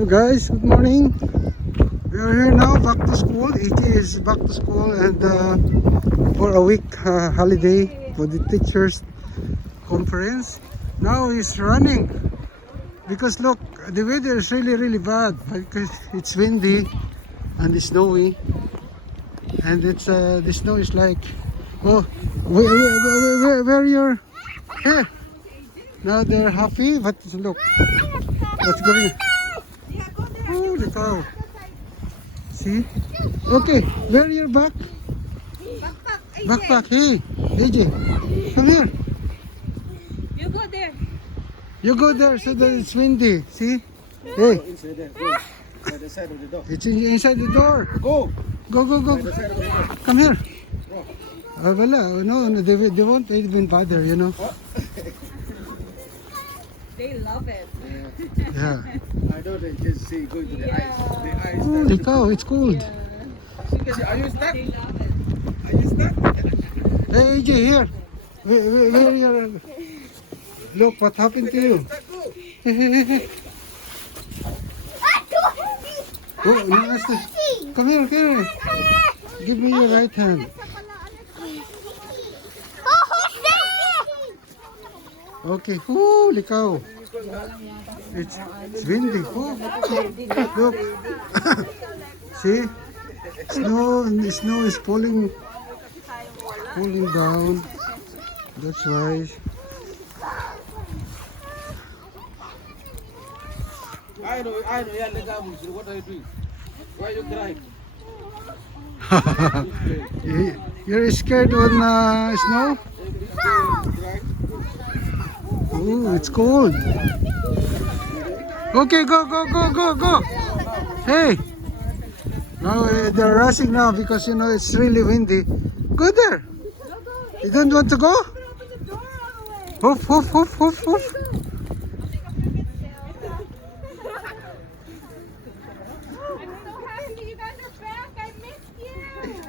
Hello guys, good morning. We are here now, back to school. AJ is back to school and for a week holiday for the teachers conference. Now he's running because look, the weather is really bad because it's windy and it's snowy, and it's the snow is like, oh, where you're here. Now they're happy, but look what's going on. Holy cow. See? Okay, where your back? Backpack. Hey, AJ, come here. You go there. You go there so that it's windy. See? Hey. Inside there. Go. By the side of the door. It's inside the door. Go. Go. By the side of the door. Come here. Go. Wala. No, they won't even bother, you know. They love it. Yeah. I know they just see going to the eyes. The eyes. Holy cow, it's cold. Are you stuck? They love it. Are you stuck? Hey, AJ, here. Where your... Look, what happened to you? Oh, no, come here. Give me your right hand. Okay, holy cow. It's windy. Oh, look. See? The snow is falling down. That's why. I know. Yeah, what are you doing? Why are you crying? You're scared on snow? Oh, it's cold. Okay, go. Hey. Now they're rushing now because you know it's really windy. Go there. You don't want to go? Hoof.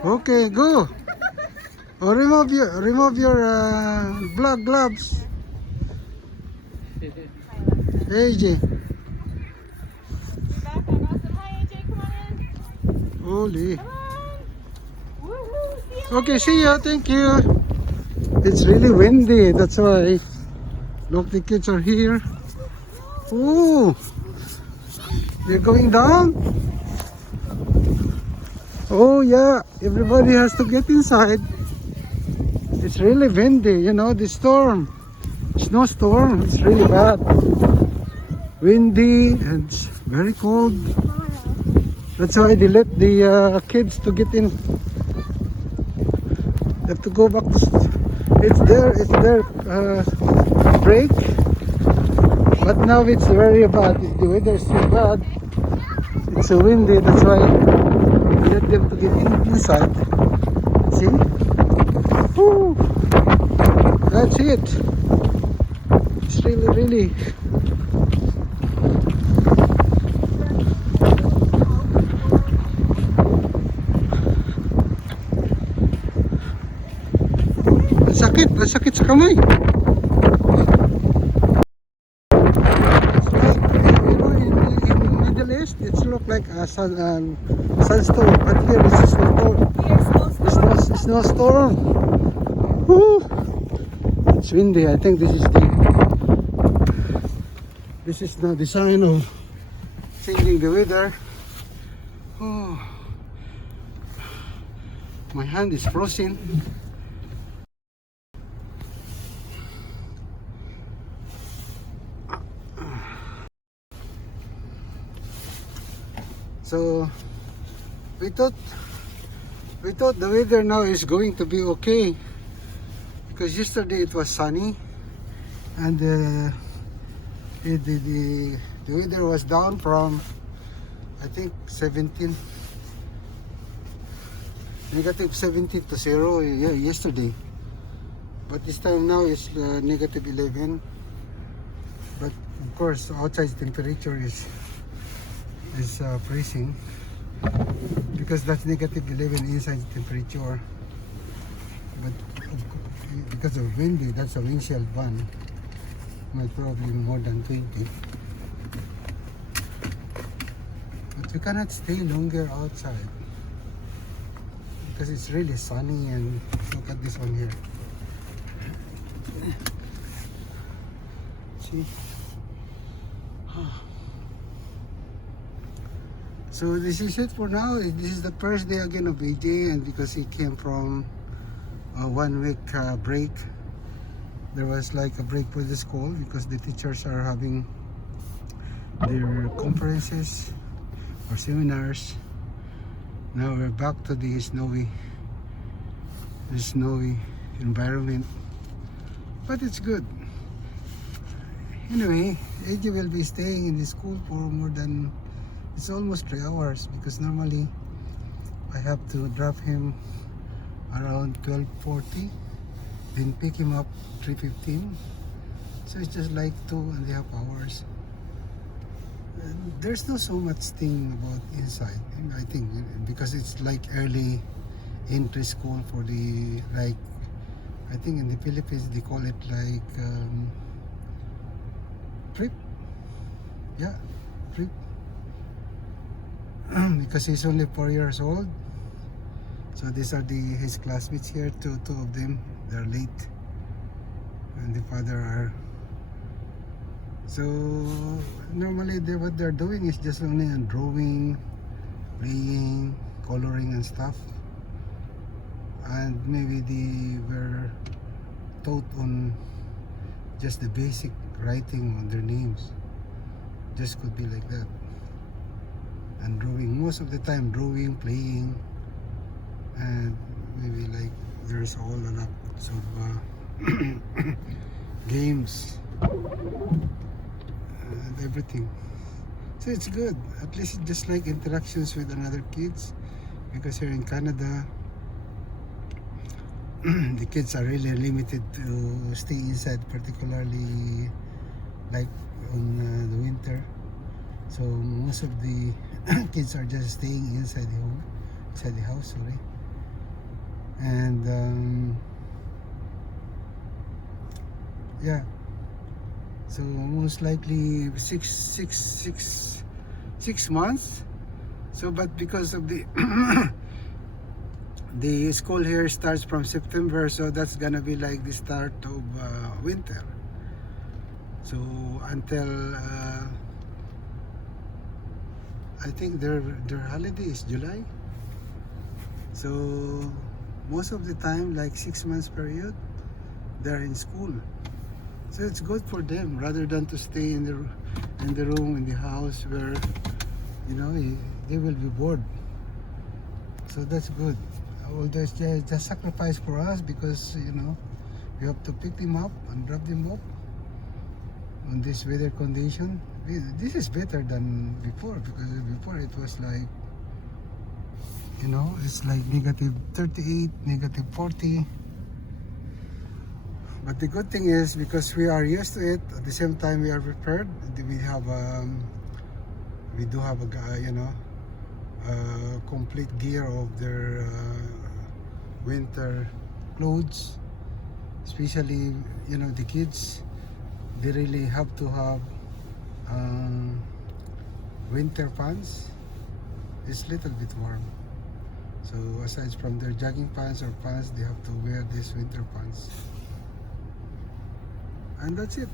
Okay, go. Oh, remove your black gloves. AJ. Holy. Okay, see ya. Thank you. It's really windy. That's why. Look, the kids are here. Oh, they're going down. Oh yeah, everybody has to get inside. It's really windy, you know, the storm. Snowstorm, it's really bad. Windy and it's very cold. That's why they let the kids to get in. They have to go back to it's their break. But now it's very bad. The weather is so bad. It's so windy, that's why let them to get inside. See? Woo. That's it. It's really masakit sa kamay. It's like, you know, in Middle East it's look like a sandstorm, but here it's a snowstorm. Snowstorm. Woo. It's windy. I think this is now the sign of changing the weather. Oh, my hand is frozen. So we thought the weather now is going to be okay because yesterday it was sunny and the weather was down from I think negative 17 to 0 yesterday, but this time now it's negative 11. But of course outside temperature is freezing because that's negative 11 inside temperature, but because of windy, that's a windshield one, might probably more than 20. You cannot stay longer outside because it's really sunny, and look at this one here. See? So this is it for now. This is the first day again of AJ, and because he came from a 1 week break, there was like a break for the school because the teachers are having their conferences or seminars. Now we're back to the snowy environment, but it's good. Anyway, AJ will be staying in the school for more than, it's almost 3 hours, because normally I have to drop him around 12:40, then pick him up 3:15. So it's just like 2.5 hours. And there's not so much thing about inside, I think, because it's like early entry school for the, like, I think in the Philippines they call it like prep. Yeah, prep. Because he's only 4 years old. So these are his classmates here. Two of them, they're late, and the father are. So normally what they're doing is just only on drawing, playing, coloring and stuff, and maybe they were taught on just the basic writing on their names. Just could be like that. And drawing, most of the time drawing, playing, and maybe like there's all a lot of games and everything. So it's good. At least it's just like interactions with another kids, because here in Canada the kids are really limited to stay inside, particularly like on the winter. So most of the kids are just staying inside the home, inside the house, sorry. And yeah, so most likely 6 months. So but because of the the school here starts from September, so that's gonna be like the start of winter. So until I think their holiday is July. So most of the time, like 6 months period, they're in school. So it's good for them rather than to stay in the room, in the house, where they will be bored. So that's good. Although it's just a sacrifice for us, because we have to pick them up and drop them off on this weather condition. This is better than before, because before it was like, it's like -38, -40. But the good thing is, because we are used to it, at the same time we are prepared. We do have a complete gear of their winter clothes. Especially, the kids, they really have to have winter pants. It's little bit warm. So aside from their jogging pants or pants, they have to wear these winter pants. And that's it.